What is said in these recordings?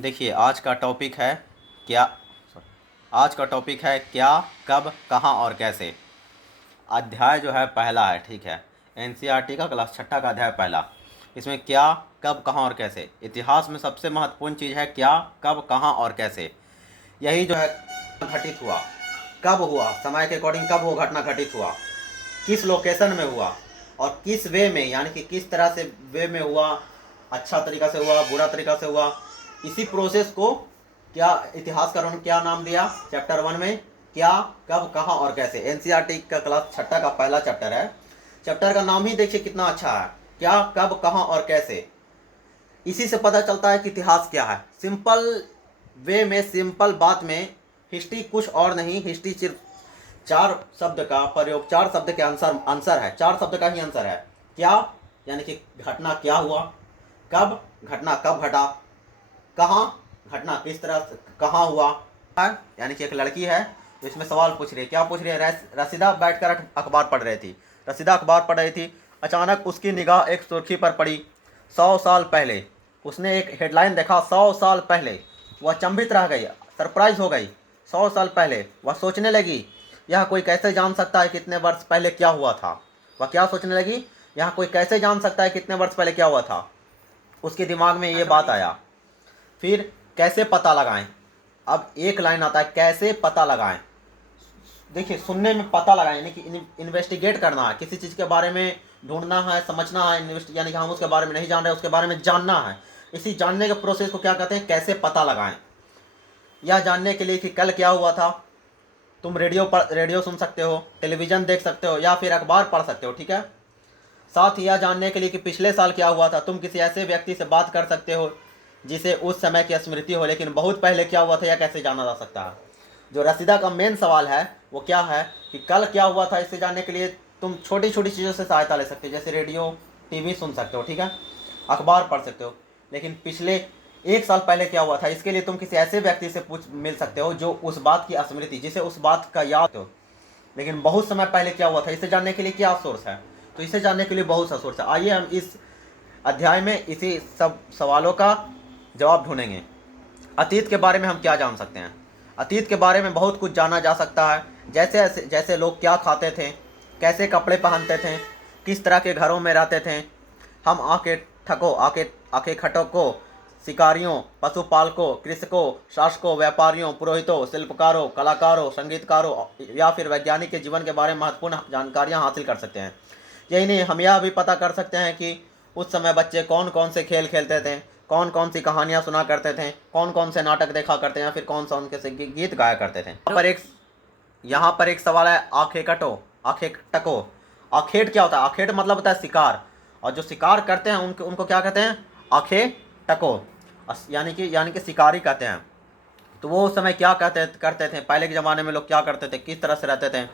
देखिए क्या आज का टॉपिक है क्या, कब, कहाँ और कैसे। अध्याय जो है पहला है, ठीक है। एनसीईआरटी का क्लास छठा का अध्याय पहला। इसमें क्या, कब, कहाँ और कैसे। इतिहास में सबसे महत्वपूर्ण चीज़ है क्या, कब, कहाँ और कैसे। यही जो है घटित हुआ, कब हुआ, समय के अकॉर्डिंग कब वो घटना घटित हुआ, किस लोकेशन में हुआ और किस वे में, यानी कि किस तरह से वे में हुआ, अच्छा तरीका से हुआ, बुरा तरीका से हुआ। इसी प्रोसेस को क्या इतिहासकारों ने क्या नाम दिया चैप्टर 1 में, क्या, कब, कहाँ और कैसे। एनसीईआरटी का क्लास छठा का पहला चैप्टर है। चैप्टर का नाम ही देखिए कितना अच्छा है, क्या, कब, कहाँ और कैसे। इसी से पता चलता है कि इतिहास क्या है। सिंपल वे में, सिंपल बात में, हिस्ट्री कुछ और नहीं, हिस्ट्री सिर्फ चार शब्द का प्रयोग, चार शब्द के आंसर है, चार शब्द का ही आंसर है। क्या यानी कि घटना क्या हुआ, कब घटना कब घटा, कहाँ घटना किस तरह कहाँ हुआ। यानी कि एक लड़की है तो इसमें सवाल पूछ रही है, क्या पूछ रही है, रसीदा बैठकर अखबार पढ़ रही थी। रसीदा अखबार पढ़ रही थी, अचानक उसकी निगाह एक सुर्खी पर पड़ी। 100 साल पहले। उसने एक हेडलाइन देखा, 100 साल पहले। वह अचंभित रह गई, सरप्राइज हो गई। 100 साल पहले वह सोचने लगी, यह कोई कैसे जान सकता है कितने वर्ष पहले क्या हुआ था। वह क्या सोचने लगी, यह कोई कैसे जान सकता है कितने वर्ष पहले क्या हुआ था। उसके दिमाग में ये बात आया। फिर कैसे पता लगाएं। अब एक लाइन आता है, कैसे पता लगाएं। देखिए, सुनने में पता लगाएं यानी कि इन्वेस्टिगेट करना है, किसी चीज़ के बारे में ढूंढना है, समझना है। यानी कि हम उसके बारे में नहीं जान रहे, उसके बारे में जानना है। इसी जानने के प्रोसेस को क्या कहते हैं, कैसे पता लगाएं। यह जानने के लिए कि कल क्या हुआ था। तुम रेडियो सुन सकते हो, टेलीविज़न देख सकते हो या फिर अखबार पढ़ सकते हो, ठीक है। साथ ही यह जानने के लिए कि पिछले साल क्या हुआ था। तुम किसी ऐसे व्यक्ति से बात कर सकते हो जिसे उस समय की स्मृति हो, लेकिन बहुत पहले क्या हुआ था यह कैसे जाना जा सकता है। जो रसीदा का मेन सवाल है वो क्या है कि कल क्या हुआ था। इसे जानने के लिए तुम छोटी छोटी चीज़ों से सहायता ले सकते हो, जैसे रेडियो, टीवी सुन सकते हो, ठीक है, अखबार पढ़ सकते हो। लेकिन पिछले 1 साल पहले क्या हुआ था, इसके लिए तुम किसी ऐसे व्यक्ति से मिल सकते हो जो उस बात की स्मृति, जिसे उस बात का याद हो। लेकिन बहुत समय पहले क्या हुआ था, इसे जानने के लिए क्या सोर्स है। तो इसे जानने के लिए बहुत सा सोर्स है। आइए हम इस अध्याय में इसी सब सवालों का जवाब ढूंढेंगे। अतीत के बारे में हम क्या जान सकते हैं। अतीत के बारे में बहुत कुछ जाना जा सकता है, जैसे जैसे लोग क्या खाते थे, कैसे कपड़े पहनते थे, किस तरह के घरों में रहते थे। हम आके खटों, शिकारियों, पशुपालकों, कृषकों, शासकों, व्यापारियों, पुरोहितों, शिल्पकारों, कलाकारों, संगीतकारों या फिर वैज्ञानिक के जीवन के बारे में महत्वपूर्ण जानकारियाँ हासिल कर सकते हैं। यही नहीं, हम यह भी पता कर सकते हैं कि उस समय बच्चे कौन कौन से खेल खेलते थे, कौन कौन सी कहानियाँ सुना करते थे, कौन कौन से नाटक देखा करते हैं या फिर कौन सा उनके से गीत गाया करते थे। यहाँ पर एक सवाल है, आखेट टको। आखेट क्या होता है, आखेट मतलब होता है शिकार, और जो शिकार करते हैं उनको क्या कहते हैं, आखे टको, यानी कि शिकारी कहते हैं। तो वो उस समय क्या करते थे, पहले के ज़माने में लोग क्या करते थे, किस तरह से रहते थे,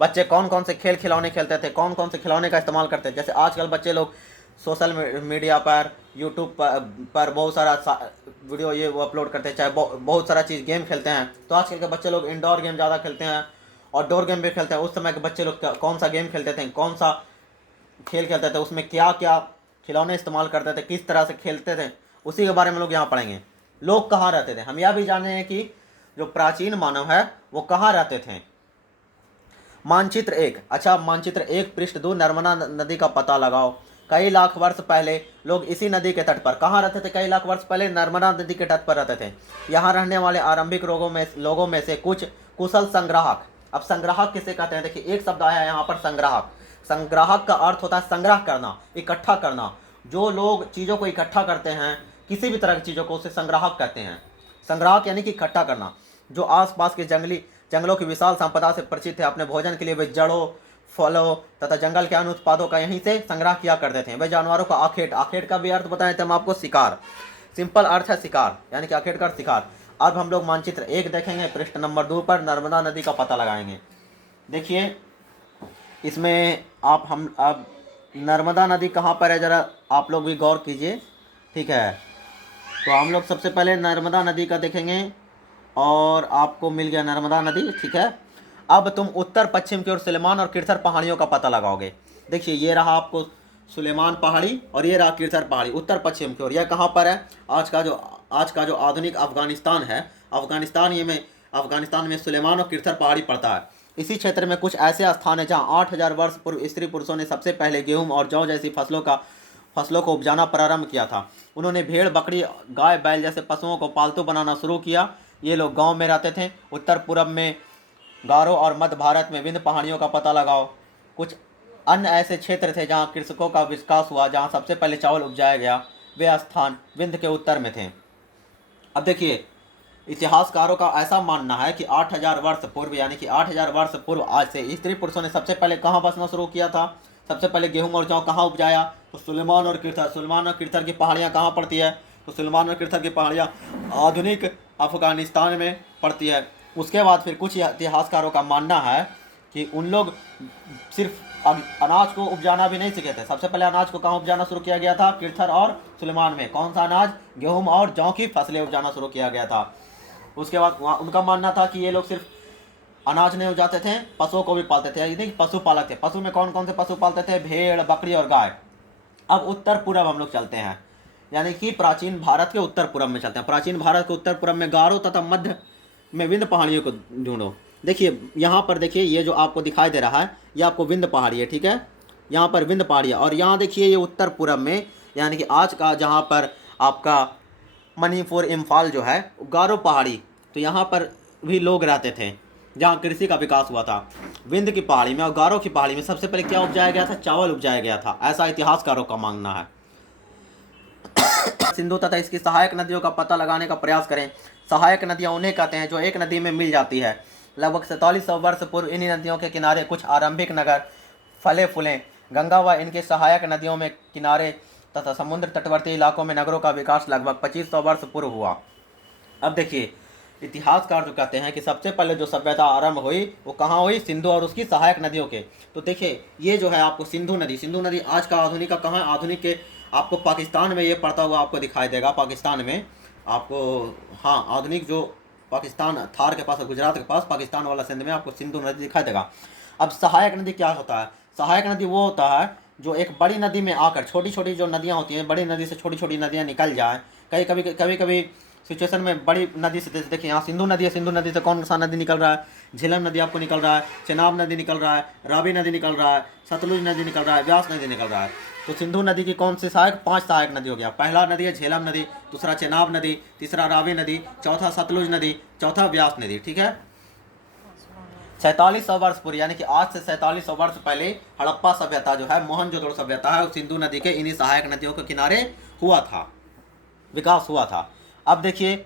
बच्चे कौन कौन से खिलौने खेलते थे, कौन कौन से खिलौने का इस्तेमाल करते थे। जैसे आजकल बच्चे लोग सोशल मीडिया पर, यूट्यूब पर बहुत सारा वीडियो ये वो अपलोड करते हैं, चाहे बहुत सारा चीज़ गेम खेलते हैं। तो आजकल के बच्चे लोग इंडोर गेम ज़्यादा खेलते हैं, आउटडोर गेम भी खेलते हैं। उस समय के बच्चे लोग कौन सा गेम खेलते थे, कौन सा खेल खेलते थे, उसमें क्या क्या खिलौने इस्तेमाल करते थे, किस तरह से खेलते थे, उसी के बारे में लोग यहाँ पढ़ेंगे। लोग कहाँ रहते थे, हम यह भी जाने हैं कि जो प्राचीन मानव है वो कहाँ रहते थे। मानचित्र 1, अच्छा मानचित्र 1 पृष्ठ 2, नर्मदा नदी का पता लगाओ। कई लाख वर्ष पहले लोग इसी नदी के तट पर कहाँ रहते थे, कई लाख वर्ष पहले नर्मदा नदी के तट पर रहते थे। यहाँ रहने वाले आरंभिक लोगों में से कुछ कुशल संग्राहक। अब संग्राहक किसे कहते हैं, देखिए एक शब्द आया है यहाँ पर, संग्राहक। संग्राहक का अर्थ होता है संग्रह करना, इकट्ठा करना। जो लोग चीज़ों को इकट्ठा करते हैं, किसी भी तरह की चीज़ों को, उसे संग्राहक कहते हैं। संग्राहक यानी कि इकट्ठा करना। जो आसपास के जंगलों की विशाल संपदा से परिचित थे, अपने भोजन के लिए वे जड़ों, फलों तथा जंगल के अन्य उत्पादों का यहीं से संग्रह किया करते थे। वे जानवरों का आखेट का भी अर्थ बताएं तो हम आपको शिकार, सिंपल अर्थ है शिकार, यानी कि आखेट का शिकार। अब हम लोग मानचित्र 1 देखेंगे, पृष्ठ नंबर 2 पर नर्मदा नदी का पता लगाएंगे। देखिए इसमें अब नर्मदा नदी कहाँ पर है, ज़रा आप लोग भी गौर कीजिए, ठीक है। तो हम लोग सबसे पहले नर्मदा नदी का देखेंगे और आपको मिल गया नर्मदा नदी, ठीक है। अब तुम उत्तर पश्चिम की ओर सुलेमान और किरसर पहाड़ियों का पता लगाओगे। देखिए ये रहा आपको सुलेमान पहाड़ी और ये रहा किरसर पहाड़ी, उत्तर पश्चिम की ओर। यह कहाँ पर है, आज का जो आज का जो आधुनिक अफगानिस्तान है, अफगानिस्तान में सुलेमान और किरथर पहाड़ी पड़ता है। इसी क्षेत्र में कुछ ऐसे स्थान हैं जहाँ 8,000 वर्ष पूर्व स्त्री पुरुषों ने सबसे पहले गेहूं और जौ जैसी फसलों को उपजाना प्रारंभ किया था। उन्होंने भेड़, बकरी, गाय, बैल जैसे पशुओं को पालतू बनाना शुरू किया। ये लोग गांव में रहते थे। उत्तर पूर्व में गारो और मध्य भारत में विंध्य पहाड़ियों का पता लगाओ। कुछ अन्य ऐसे क्षेत्र थे जहां कृषकों का विकास हुआ, जहां सबसे पहले चावल उपजाया गया। वे स्थान विंध्य के उत्तर में थे। अब देखिए, इतिहासकारों का ऐसा मानना है कि 8,000 वर्ष पूर्व, यानी कि 8,000 वर्ष पूर्व आज से स्त्री पुरुषों ने सबसे पहले कहाँ बसना शुरू किया था। सबसे पहले गेहूं और जौ कहाँ उपजाया, तो सुलेमान और किरथर की पहाड़ियाँ कहाँ पड़ती है, तो सुलेमान और किरथर की पहाड़ियाँ आधुनिक अफगानिस्तान में पड़ती है। उसके बाद फिर कुछ इतिहासकारों का मानना है कि उन लोग सिर्फ अनाज को उपजाना भी नहीं सीखे थे। सबसे पहले अनाज को कहाँ उपजाना शुरू किया गया था, किरथर और सुलेमान में। कौन सा अनाज, गेहूं और जौ की फसलें उपजाना शुरू किया गया था। उसके बाद उनका मानना था कि ये लोग सिर्फ अनाज नहीं उगाते थे, पशुओं को भी पालते थे। यानी पशुपालक थे। पशु में कौन कौन से पशु पालते थे, भेड़, बकरी और गाय। अब उत्तर पूर्व हम लोग चलते हैं, यानी कि प्राचीन भारत के उत्तर पूर्व में चलते हैं। प्राचीन भारत के उत्तर पूर्व में गारो तथा मध्य में विंध्य पहाड़ियों को ढूंढो। देखिए यहाँ पर, देखिए ये जो आपको दिखाई दे रहा है, ये आपको विंध्य पहाड़ी है, ठीक है। यहाँ पर विंध्य पहाड़ी है। और यहाँ देखिए ये उत्तर पूर्व में, यानी कि आज का जहाँ पर आपका मणिपुर, इम्फाल जो है, गारो पहाड़ी, तो यहाँ पर भी लोग रहते थे जहाँ कृषि का विकास हुआ था। विंध्य की पहाड़ी में और गारो की पहाड़ी में सबसे पहले क्या उपजाया गया था, चावल उपजाया गया था, ऐसा इतिहासकारों का मानना है। सिंधु तथा इसकी सहायक नदियों का पता लगाने का प्रयास करें। सहायक नदियाँ उन्हें कहते हैं जो एक नदी में मिल जाती है। लगभग 4700 वर्ष पूर्व इन्हीं नदियों के किनारे कुछ आरंभिक नगर फले फूले। गंगा व इनके सहायक नदियों में किनारे तथा समुद्र तटवर्ती इलाकों में नगरों का विकास लगभग 2500 वर्ष पूर्व हुआ। अब देखिए, इतिहासकार जो कहते हैं कि सबसे पहले जो सभ्यता आरंभ हुई वो कहाँ हुई, सिंधु और उसकी सहायक नदियों के। तो देखिए ये जो है आपको सिंधु नदी आज का आधुनिक का कहाँ है, आधुनिक के आपको पाकिस्तान में ये पड़ता हुआ आपको दिखाई देगा। पाकिस्तान में आपको, हाँ, आधुनिक जो पाकिस्तान थार के पास, गुजरात के पास, पाकिस्तान वाला सिंध में आपको सिंधु नदी दिखाई देगा। अब सहायक नदी क्या होता है, सहायक नदी वो होता है जो एक बड़ी नदी में आकर, छोटी छोटी जो नदियाँ होती हैं, बड़ी नदी से छोटी छोटी नदियाँ निकल जाए। कभी कभी सिचुएशन में बड़ी नदी से, देखिए यहाँ सिंधु नदी है, सिंधु नदी से कौन सा नदी निकल रहा है, झेलम नदी आपको निकल रहा है, चेनाब नदी निकल रहा है, रावी नदी निकल रहा है, सतलुज नदी निकल रहा है, व्यास नदी निकल रहा है। तो सिंधु नदी की कौन सी सहायक, 5 सहायक नदी हो गया। पहला नदी है झेलम नदी, दूसरा चेनाब नदी, तीसरा रावी नदी, चौथा सतलुज नदी, चौथा व्यास नदी, ठीक है। 4700 वर्ष पूर्व, यानी कि आज से 4700 वर्ष पहले हड़प्पा सभ्यता जो है, मोहनजोदड़ो सभ्यता है, सिंधु नदी के इन्हीं सहायक नदियों के किनारे हुआ था, विकास हुआ था। अब देखिए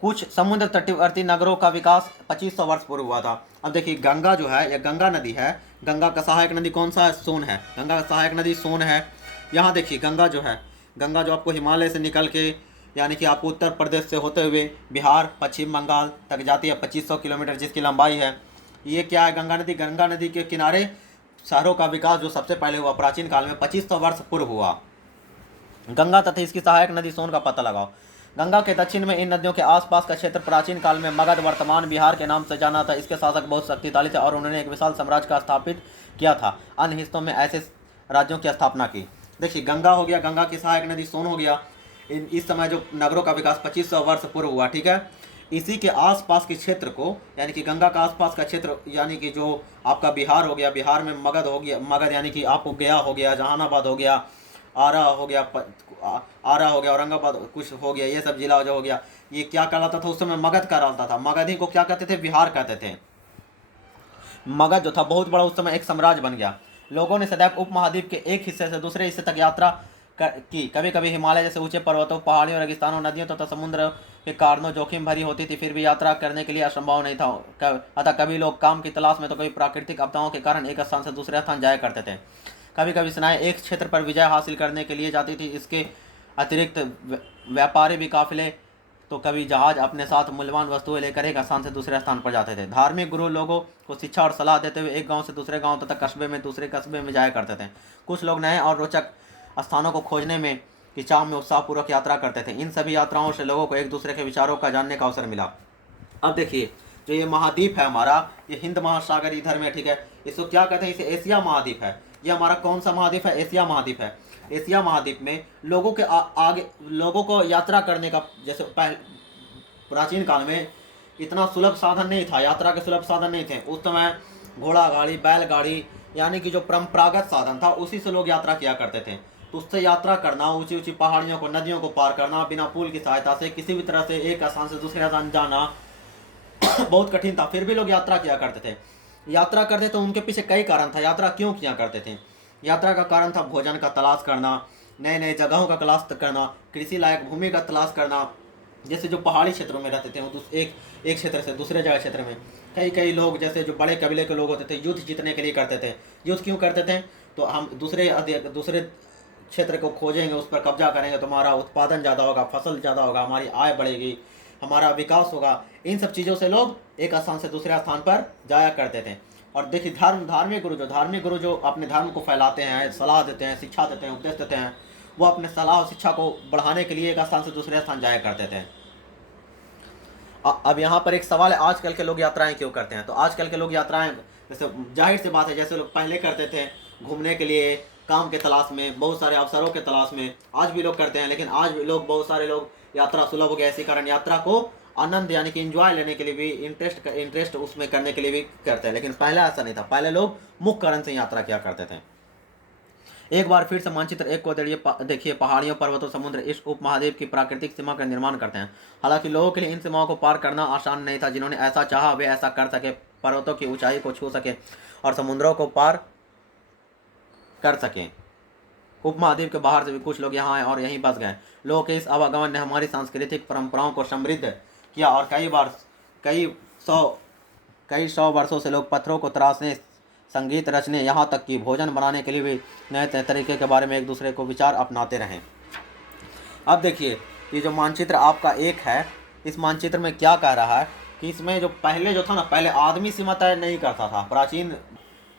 कुछ समुद्र तटवर्ती नगरों का विकास 2500 वर्ष पूर्व हुआ था। अब देखिए गंगा जो है, यह गंगा नदी है। गंगा का सहायक नदी कौन सा है, सोन है। गंगा का सहायक नदी सोन है। यहाँ देखिए गंगा जो है, गंगा जो आपको हिमालय से निकल के, यानी कि आपको उत्तर प्रदेश से होते हुए बिहार, पश्चिम बंगाल तक जाती है, 2500 किलोमीटर जिसकी लंबाई है। ये क्या है, गंगा नदी। गंगा नदी के किनारे शहरों का विकास जो सबसे पहले हुआ प्राचीन काल में 2500 वर्ष पूर्व हुआ। गंगा तथा इसकी सहायक नदी सोन का पता लगाओ। गंगा के दक्षिण में इन नदियों के आसपास का क्षेत्र प्राचीन काल में मगध, वर्तमान बिहार के नाम से जाना था। इसके शासक बहुत शक्तिशाली थे और उन्होंने एक विशाल साम्राज्य का स्थापित किया था। अन्य हिस्सों में ऐसे राज्यों की स्थापना की। देखिए गंगा हो गया, गंगा की सहायक नदी सोन हो गया। इस समय जो नगरों का विकास 2500 वर्ष पूर्व हुआ, ठीक है। इसी के आसपास के क्षेत्र को, यानी कि गंगा का आसपास का क्षेत्र, यानी कि जो आपका बिहार हो गया, बिहार में मगध हो गया, मगध यानी कि आपको गया हो गया, जहानाबाद हो गया, आरा हो गया, औरंगाबाद कुछ हो गया, ये सब जिला जो हो गया, ये क्या कहलाता था उस समय, मगध कहलाता था। मगधी को क्या कहते थे, बिहार कहते थे। मगध जो था बहुत बड़ा उस समय एक साम्राज्य बन गया। लोगों ने सदैव उपमहाद्वीप के एक हिस्से से दूसरे हिस्से तक यात्रा की। कभी कभी हिमालय जैसे ऊंचे पर्वतों, पहाड़ियों, रेगिस्तानों, नदियों तथा समुद्र के कारणों जोखिम भरी होती थी, फिर भी यात्रा करने के लिए असंभव नहीं था। अतः कभी लोग काम की तलाश में तो कभी प्राकृतिक आपदाओं के कारण एक स्थान से दूसरे स्थान जाया करते थे। कभी कभी सेनाएं एक क्षेत्र पर विजय हासिल करने के लिए जाती थी। इसके अतिरिक्त व्यापारी भी काफिले, तो कभी जहाज अपने साथ मूल्यवान वस्तुएं लेकर एक स्थान से दूसरे स्थान पर जाते थे। धार्मिक गुरु लोगों को शिक्षा और सलाह देते हुए एक गांव से दूसरे गांव तथा कस्बे में दूसरे कस्बे में जाया करते थे। कुछ लोग नए और रोचक स्थानों को खोजने में की चाह में उत्साहपूर्वक यात्रा करते थे। इन सभी यात्राओं से लोगों को एक दूसरे के विचारों का जानने का अवसर मिला। अब देखिए जो ये महाद्वीप है हमारा, ये हिंद महासागर इधर में, ठीक है। इसको क्या कहते हैं, इसे एशिया महाद्वीप है। ये हमारा कौन सा महाद्वीप है, एशिया महाद्वीप है। एशिया महाद्वीप में लोगों के आगे लोगों को यात्रा करने का, जैसे प्राचीन काल में इतना सुलभ साधन नहीं था, यात्रा के सुलभ साधन नहीं थे उस समय। घोड़ा गाड़ी, बैलगाड़ी, यानी कि जो परंपरागत साधन था उसी से लोग यात्रा किया करते थे। तो उससे यात्रा करना, ऊंची ऊंची पहाड़ियों को, नदियों को पार करना बिना पुल की सहायता से, किसी भी तरह से एक स्थान से दूसरे स्थान जाना बहुत कठिन था। फिर भी लोग यात्रा किया करते थे। यात्रा करते तो उनके पीछे कई कारण था। यात्रा क्यों किया करते थे? यात्रा का कारण था भोजन का तलाश करना, नए नए जगहों का तलाश करना, कृषि लायक भूमि का तलाश करना। जैसे जो पहाड़ी क्षेत्रों में रहते थे वो एक क्षेत्र से दूसरे जगह क्षेत्र में कई लोग, जैसे जो बड़े कबीले के लोग होते थे, युद्ध जीतने के लिए करते थे। युद्ध क्यों करते थे? तो हम दूसरे क्षेत्र को खोजेंगे, उस पर कब्जा करेंगे तो हमारा उत्पादन ज़्यादा होगा, फसल ज़्यादा होगा, हमारी आय बढ़ेगी, हमारा विकास होगा। इन सब चीज़ों से लोग एक स्थान से दूसरे स्थान पर जाया करते थे। और देखिए धार्मिक गुरु जो अपने धर्म को फैलाते हैं, सलाह देते हैं, शिक्षा देते हैं, उपदेश देते हैं, वो अपने सलाह और शिक्षा को बढ़ाने के लिए एक स्थान से दूसरे स्थान जाया करते थे। अब यहाँ पर एक सवाल है, आजकल के लोग यात्राएं क्यों करते हैं? तो आजकल के लोग यात्राएं, जैसे जाहिर सी बात है, जैसे लोग पहले करते थे घूमने के लिए, काम के तलाश में, बहुत सारे अवसरों के तलाश में, आज भी लोग करते हैं। लेकिन आज भी लोग, बहुत सारे लोग, यात्रा सुलभ हो गया, इसी कारण यात्रा को आनंद यानी कि एंजॉय लेने के लिए भी, इंटरेस्ट उसमें करने के लिए भी करते हैं। लेकिन पहले ऐसा नहीं था, पहले लोग मुख्य कारण से यात्रा किया करते थे। एक बार फिर से मानचित्र 1 को देखिए, पहाड़ियों, पर्वतों, समुद्र इस उपमहाद्वीप की प्राकृतिक सीमा का निर्माण करते हैं। हालांकि लोगों के लिए इन सीमाओं को पार करना आसान नहीं था। जिन्होंने ऐसा चाहा वे ऐसा कर सके, पर्वतों की ऊंचाई को छू सके और समुद्रों को पार कर सके। उपमहाद्वीप के बाहर से भी कुछ लोग यहाँ आए और यहीं बस गए। लोगों के इस आवागमन ने हमारी सांस्कृतिक परंपराओं को समृद्ध किया और कई सौ वर्षों से लोग पत्थरों को तराशने, संगीत रचने, यहाँ तक कि भोजन बनाने के लिए भी नए नए तरीके के बारे में एक दूसरे को विचार अपनाते रहें। अब देखिए, ये जो मानचित्र आपका 1 है, इस मानचित्र में क्या कह रहा है कि इसमें जो पहले जो था ना, पहले आदमी सीमा तय नहीं करता था। प्राचीन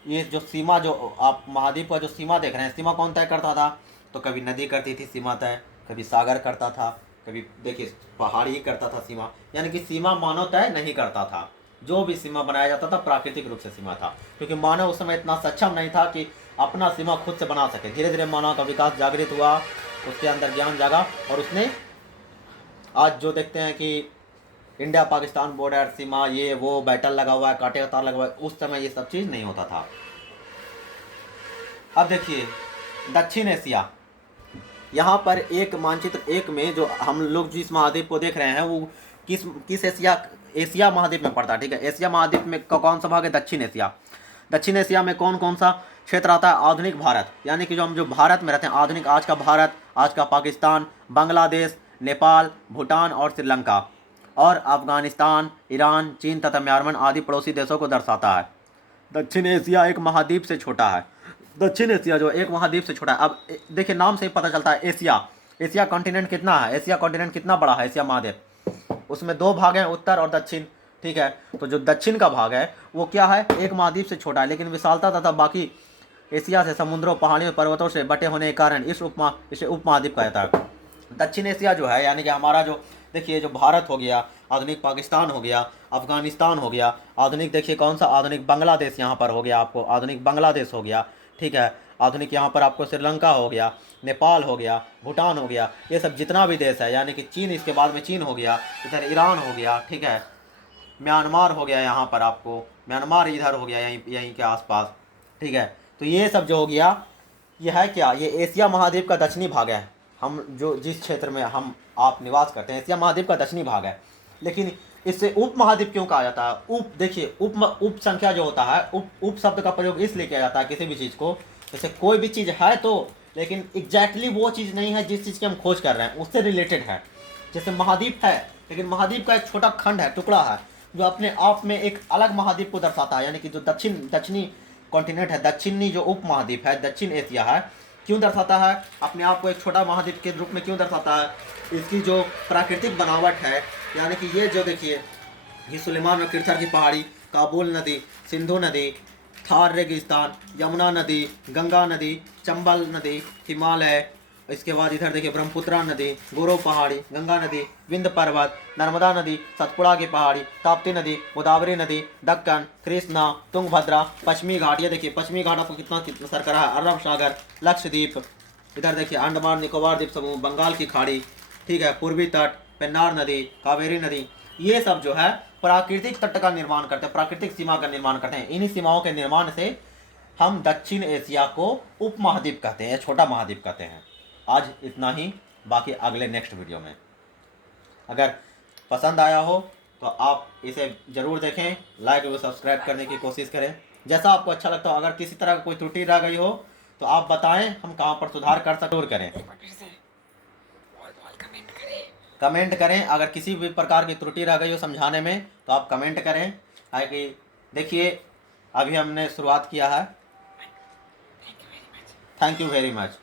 ये जो सीमा, जो आप महाद्वीप का जो सीमा देख रहे हैं, सीमा कौन तय करता था? तो कभी नदी करती थी सीमा तय, कभी सागर करता था, कभी देखिए पहाड़ी ही करता था सीमा। यानी कि सीमा मानव तय नहीं करता था। जो भी सीमा बनाया जाता था प्राकृतिक रूप से सीमा था, क्योंकि मानव उस समय इतना सक्षम नहीं था कि अपना सीमा खुद से बना सके। धीरे धीरे मानव का विकास जागृत हुआ, उसके अंदर ज्ञान जागा और उसने आज जो देखते हैं कि इंडिया पाकिस्तान बॉर्डर, सीमा, ये वो बैटल लगा हुआ है, कांटे का तार लगा हुआ है, उस समय ये सब चीज़ नहीं होता था। अब देखिए दक्षिण एशिया, यहाँ पर एक मानचित्र 1 में जो हम लोग जिस महाद्वीप को देख रहे हैं वो किस एशिया महाद्वीप में पड़ता है। ठीक है, एशिया महाद्वीप में कौन सा भाग है? दक्षिण एशिया। दक्षिण एशिया में कौन कौन सा क्षेत्र आता है? आधुनिक भारत, यानी कि हम जो भारत में रहते हैं, आधुनिक आज का भारत, आज का पाकिस्तान, बांग्लादेश, नेपाल, भूटान और श्रीलंका, और अफगानिस्तान, ईरान, चीन तथा म्यांमार आदि पड़ोसी देशों को दर्शाता है। दक्षिण एशिया एक महाद्वीप से छोटा है। दक्षिण एशिया जो एक महाद्वीप से छोटा है। अब देखिए नाम से ही पता चलता है, एशिया कॉन्टिनेंट कितना है, एशिया कॉन्टिनेंट कितना बड़ा है, एशिया महाद्वीप, उसमें 2 भाग हैं, उत्तर और दक्षिण। ठीक है, तो जो दक्षिण का भाग है वो क्या है? एक महाद्वीप से छोटा है, लेकिन विशालता तथा बाकी एशिया से समुद्रों, पहाड़ियों, पर्वतों से बटे होने के कारण इसे उपमहाद्वीप कहा जाता है। दक्षिण एशिया जो है, यानी कि हमारा जो देखिए, जो भारत हो गया, आधुनिक पाकिस्तान हो गया, अफगानिस्तान हो गया, आधुनिक देखिए कौन सा, आधुनिक बांग्लादेश यहाँ पर हो गया, आपको आधुनिक बांग्लादेश हो गया। ठीक है, आधुनिक यहाँ पर आपको श्रीलंका हो गया, नेपाल हो गया, भूटान हो गया, ये सब जितना भी देश है, यानी कि चीन, इसके बाद में चीन हो गया, इधर ईरान हो गया। ठीक है, म्यांमार हो गया, यहाँ पर आपको म्यांमार इधर हो गया, यहीं के आसपास। ठीक है, तो ये सब जो हो गया, ये है क्या? ये एशिया महाद्वीप का दक्षिणी भाग है। हम जो जिस क्षेत्र में आप निवास करते हैं, एशिया महाद्वीप का दक्षिणी भाग है। लेकिन इससे उप महाद्वीप क्यों कहा जाता है? उप देखिए, उप संख्या जो होता है, उप शब्द का प्रयोग इसलिए किया जाता है किसी भी चीज़ को, जैसे कोई भी चीज़ है तो, लेकिन एग्जैक्टली वो चीज़ नहीं है जिस चीज़ की हम खोज कर रहे हैं, उससे रिलेटेड है। जैसे महाद्वीप है, लेकिन महाद्वीप का एक छोटा खंड है, टुकड़ा है, जो अपने आप में एक अलग महाद्वीप को दर्शाता है। यानी कि जो दक्षिणी कॉन्टिनेंट है, दक्षिणी जो उप महाद्वीप है, दक्षिण एशिया है, क्यों दर्शाता है अपने आप को एक छोटा महाद्वीप के रूप में? क्यों दर्शाता है? इसकी जो प्राकृतिक बनावट है, यानी कि ये जो देखिए, ये सुलेमान और किरथर की पहाड़ी, काबुल नदी, सिंधु नदी, थार रेगिस्तान, यमुना नदी, गंगा नदी, चंबल नदी, हिमालय, इसके बाद इधर देखिए ब्रह्मपुत्रा नदी, गोरो पहाड़ी, गंगा नदी, विंध्य पर्वत, नर्मदा नदी, सतपुड़ा की पहाड़ी, ताप्ती नदी, गोदावरी नदी, दक्कन, कृष्णा, तुंगभद्रा, पश्चिमी घाट। ये देखिए पश्चिमी घाट आपको कितना सरकरा है, अरब सागर, लक्षद्वीप, इधर देखिए अंडमान निकोबार द्वीप समूह, बंगाल की खाड़ी, ठीक है, पूर्वी तट, पेन्नार नदी, कावेरी नदी, ये सब जो है प्राकृतिक तट का निर्माण करते हैं, प्राकृतिक सीमा का निर्माण करते हैं। इन्हीं सीमाओं के निर्माण से हम दक्षिण एशिया को उपमहाद्वीप कहते हैं, छोटा महाद्वीप कहते हैं। आज इतना ही, बाकी अगले नेक्स्ट वीडियो में। अगर पसंद आया हो तो आप इसे ज़रूर देखें, लाइक और सब्सक्राइब करने की कोशिश करें, जैसा आपको अच्छा लगता हो। अगर किसी तरह का कोई त्रुटि रह गई हो तो आप बताएं, हम कहाँ पर सुधार कर सकते, जरूर करें। कमेंट करें, अगर किसी भी प्रकार की त्रुटि रह गई हो समझाने में तो आप कमेंट करें। है कि देखिए अभी हमने शुरुआत किया है। Thank you very much.